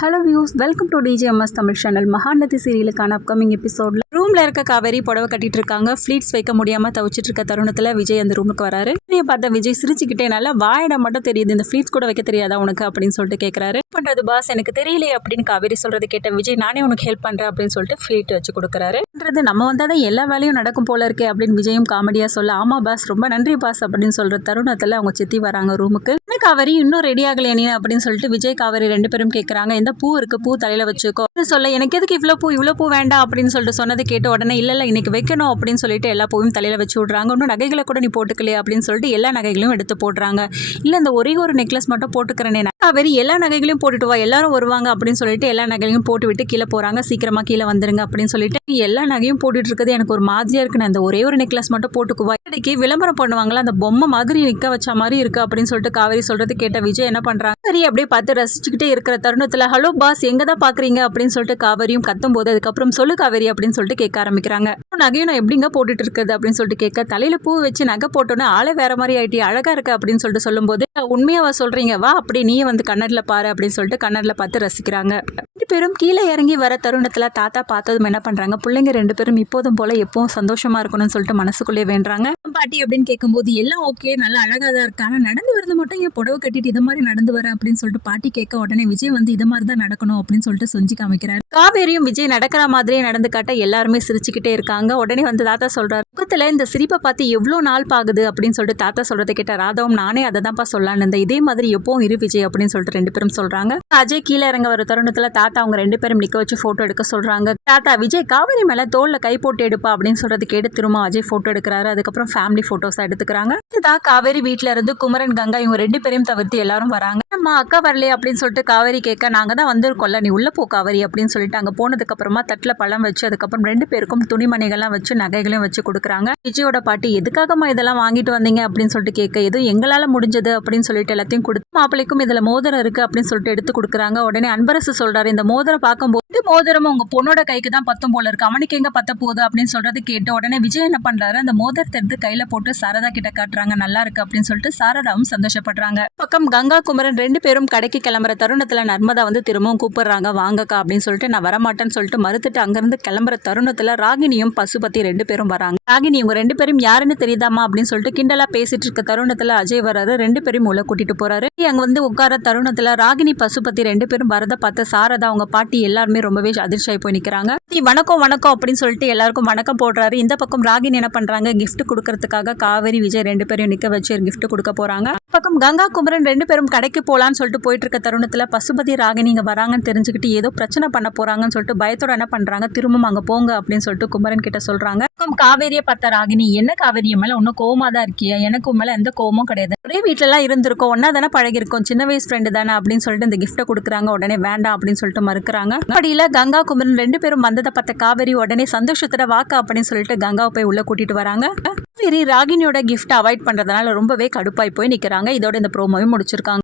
Hello views, welcome to DGMS Tamil channel. Mahanadi சீரியலுக்கான upcoming எபிசோட்ல ரூம்ல இருக்க காவேரி புடவை கட்டிட்டு இருக்காங்க. ஃபிளீட்ஸ் வைக்க முடியாம தவிச்சிட்டு இருக்க தருணத்துல விஜய் அந்த ரூமுக்கு வராரு. பார்த்த விஜய் சிரிச்சுக்கிட்டே, நல்லா வாயிட மட்டும் தெரியுது, இந்த ஃபிளீட்ஸ் கூட வைக்க தெரியாதா உனக்கு அப்படின்னு சொல்லிட்டு கேட்கறாரு. பண்றது பாஸ், எனக்கு தெரியலையே அப்படின்னு காவேரி சொல்றது கேட்ட விஜய், நானே உனக்கு ஹெல்ப் பண்றேன் அப்படின்னு சொல்லிட்டு ஃபிளீட் வச்சு கொடுக்குறாரு. நம்ம வந்தாதான் எல்லா வேலையும் நடக்கும் போல இருக்கே அப்படின்னு விஜயும் காமெடியா சொல்ல, ஆமா பாஸ், ரொம்ப நன்றி பாஸ் அப்படின்னு சொல்ற தருணத்துல அவங்க சித்தி வராங்க ரூமுக்கு. காவேரி இன்னும் ரெடி ஆகலையா நீ அப்படின்னு சொல்லிட்டு விஜய் காவேரி ரெண்டு பேரும் கேட்கறாங்க. இந்த பூ இருக்கு, பூ தலையில வச்சுக்கோ சொல்ல, எனக்கு எதுக்கு இவ்வளவு பூ வேண்டாம் அப்படின்னு சொல்லிட்டு சொன்னது கேட்ட உடனே, இல்ல இன்னைக்கு வைக்கணும் அப்படின்னு சொல்லிட்டு எல்லா பூவும் தலையில வச்சு விடுறாங்க. இன்னும் நகைகளை கூட நீ போட்டுக்கலையே அப்படின்னு சொல்லிட்டு எல்லா நகைகளையும் எடுத்து போடுறாங்க. இல்ல இந்த ஒரே ஒரு நெக்லஸ் மட்டும் போட்டுக்கிறேனே. காவேரி எல்லா நகைகளையும் போட்டுட்டு வா, எல்லாரும் வருவாங்க அப்படின்னு சொல்லிட்டு எல்லா நகைகளையும் போட்டு விட்டு கீழே போறாங்க. சீக்கிரமா கீழே வந்துருங்க அப்படின்னு சொல்லிட்டு, எல்லா நகையும் போட்டுட்டு இருக்கிறது எனக்கு ஒரு மாதிரியா இருக்கு, நான் அந்த ஒரே ஒரு நெக்லஸ் மட்டும் போட்டுக்குவா, இன்னைக்கு விளம்பரம் பண்ணுவாங்களா அந்த பொம்மை மாதிரி நிக்க வச்ச மாதிரி இருக்கு அப்படின்னு சொல்லிட்டு காவேரி சொல்றது கேட்ட விஜய் என்ன பண்றாங்க, சரி அப்படியே பார்த்து ரசிச்சுக்கிட்டே இருக்கிற தருணத்துல, ஹலோ பாஸ் எங்க தான் பாக்குறீங்க அப்படின்னு சொல்லிட்டு காவேரியும் கத்தும் போது, அதுக்கப்புறம் சொல்லு காவேரி அப்படின்னு சொல்லிட்டு கேட்க ஆரம்பிக்கிறாங்க. நகையும் நான் எப்படிங்க போட்டுட்டு இருக்கிறது அப்படின்னு சொல்லிட்டு கேட்க, தலையில பூ வச்சு நகை போட்டோன்னு ஆளே வேற மாதிரி ஆயிட்டி, அழகா இருக்கு அப்படின்னு சொல்லிட்டு சொல்லும் போது, உண்மையாவா சொல்றீங்க, வா அப்படி நீ வந்து கண்ணாடில பாரு அப்படின்னு சொல்லிட்டு கண்ணாடில பார்த்து ரசிக்கிறாங்க. ரெண்டு பேரும் கீழே இறங்கி வர தருணத்துல தாத்தா பார்த்ததும் என்ன பண்றாங்க, பிள்ளைங்க ரெண்டு பேரும் இப்போதும் போல எப்பவும் சந்தோஷமா இருக்கணும்னு சொல்லிட்டு மனசுக்குள்ளே வேண்டாங்க. பாட்டி அப்படின்னு கேட்கும்போது, எல்லாம் ஓகே, நல்லா அழகா தான் இருக்காங்க, நடந்து வரது மட்டும் ஏன் புடவை கட்டிட்டு இது மாதிரி நடந்து வர அப்படின்னு சொல்லிட்டு பாட்டி கேட்க, உடனே விஜய் வந்து இது மாதிரி தான் நடக்கணும் அப்படின்னு சொல்லிட்டு செஞ்சு காமிக்கிறாரு. காவேரியும் விஜய் நடக்கிற மாதிரியே நடந்து காட்ட எல்லாருமே சிரிச்சுக்கிட்டே இருக்காங்க. உடனே வந்து தாத்தா சொல்றாரு, முகத்துல இந்த சிரிப்பை பார்த்து எவ்வளவு நாள் பாகுது அப்படின்னு சொல்லிட்டு தாத்தா சொல்றதை கேட்ட ராதாவும், நானே அதை தான்ப்பா சொல்லலான்னு இருந்தேன், இதே மாதிரி எப்பவும் இரு விஜய் அப்படின்னு சொல்லிட்டு ரெண்டு பேரும் சொல்றாங்க. அஜய் கீழே இறங்க வர தருணத்துல தாத்தா அவங்க ரெண்டு பேரும் நிக்க வச்சு போட்டோ எடுக்க சொல்றாங்க. தாத்தா விஜய் காவேரி மேல தோல்ல கை போட்டு எடுப்பா அப்படின்னு சொல்றது கேட்டு திரும்ப அஜய் போட்டோ எடுக்கிறாரு. அதுக்கப்புறம் ஃபேமிலி போட்டோஸ் எடுத்துக்கிறாங்க. காவேரி வீட்டுல இருந்து குமரன் கங்கா இவங்க ரெண்டு பேரையும் தவிர்த்து எல்லாரும் வராங்க. அம்மா அக்கா வரலையே அப்படின்னு சொல்லிட்டு காவேரி கேட்க, நாங்க தான் வந்திருக்கோம்ல, நீ உள்ள போ காவேரி அப்படின்னு சொல்லிட்டு அங்க போனதுக்கு அப்புறமா தட்டுல பழம் வச்சு, அதுக்கப்புறம் ரெண்டு பேருக்கும் துணிமணிகள்லாம் வச்சு நகைகளையும் வச்சு கொடுக்குறாங்க. விஜயோட பாட்டி, எதுக்காகமா இதெல்லாம் வாங்கிட்டு வந்தீங்க அப்படின்னு சொல்லிட்டு கேட்க, எதுவும் எங்களால முடிஞ்சது அப்படின்னு சொல்லிட்டு எல்லாத்தையும் கொடுத்து, மாப்பிள்ளைக்கும் இதுல மோதிரம் இருக்கு அப்படின்னு சொல்லிட்டு எடுத்து கொடுக்குறாங்க. உடனே அன்பரசு சொல்றாரு, இந்த மோதிரம் பார்க்கும்போது மோதிரம் உங்க பொண்ணோட கைக்கு தான் பத்தும் போல இருக்கு, அவனுக்கு எங்க பத்த போகுது அப்படின்னு சொல்றது கேட்டு உடனே விஜய் என்ன பண்றாரு, அந்த மோதிரத்தை எடுத்து கையில போட்டு சாரதா கிட்ட காட்டுறாங்க. நல்லா இருக்கு அப்படின்னு சொல்லிட்டு சாரதாவும் சந்தோஷப்படுறாங்க. பக்கம் கங்கா குமரன் ரெண்டு பேரும் கடைக்கு கிளம்புற தருணத்துல நர்மதா வந்து திரும்பவும் கூப்பிடுறாங்க, வாங்கக்கா அப்படின்னு சொல்லிட்டு. நான் வரமாட்டேன்னு சொல்லிட்டு மறுத்துட்டு அங்கிருந்து கிளம்புற தருணத்துல ராகினியும் பசுபதி ரெண்டு பேரும் வராங்க. ராகினி, இவங்க ரெண்டு பேரும் யாருன்னு தெரியுதாமா அப்படின்னு சொல்லிட்டு கிண்டலா பேசிட்டு இருக்க தருணத்துல அஜய் வராரு. ரெண்டு பேரும் உள்ள கூட்டிட்டு போறாரு. அங்க வந்து உட்கார தருணத்துல ராகினி பசுபதி ரெண்டு பேரும் வரத பார்த்த சாரதா அவங்க பாட்டி எல்லாருமே ரொம்பவே அதிர்ச்சியாய் போய் நிக்கிறாங்க. வணக்கம் வணக்கம் அப்படின்னு சொல்லிட்டு எல்லாருக்கும் வணக்கம் போடுறாரு. இந்த பக்கம் ராகினி என்ன பண்றாங்க, கிஃப்ட் கொடுக்கறதுக்காக காவேரி விஜய் ரெண்டு பேரும் நிக்க வச்சு கிஃப்ட் கொடுக்க போறாங்க. பக்கம் கங்கா குமரன் ரெண்டு பேரும் கடைக்கு போலான்னு சொல்லிட்டு போயிட்டு இருக்க தருணத்துல பசுபதி ராகினி இங்க வராங்கன்னு தெரிஞ்சுக்கிட்டு ஏதோ பிரச்சனை பண்ண போறாங்கன்னு சொல்லிட்டு பயத்தோட என்ன பண்றாங்க, திரும்பவும் அங்க போங்க அப்படின்னு சொல்லிட்டு குமரன் கிட்ட சொல்றாங்க. காவேரியை பார்த்த ராகினி, என்ன காவேரி மேல ஒன்னும் கோவமா தான் இருக்கியா, எனக்கு மேல எந்த கோவமும் கிடையாது, ஒரே வீட்டுல எல்லாம் இருந்திருக்கோம், ஒன்னா தானே பழகி இருக்கோம், சின்ன வயசு ஃப்ரெண்டு தானே அப்படின்னு சொல்லிட்டு இந்த கிஃப்ட்டை கொடுக்குறாங்க. உடனே வேண்டாம் அப்படின்னு சொல்லிட்டு மறுக்கிறாங்க. அப்படியில கங்கா குமரன் ரெண்டு பேரும் வந்ததை பார்த்த காவேரி உடனே சந்தோஷத்துல வாக்கா அப்படின்னு சொல்லிட்டு கங்காவை போய் உள்ள கூட்டிட்டு வராங்க. காவேரி ராகினியோட கிஃப்ட் அவாய்ட் பண்றதுனால ரொம்பவே கடுப்பாய் போய் நிக்கிறாங்க. இதோட இந்த ப்ரோமோவை முடிச்சிருக்காங்க.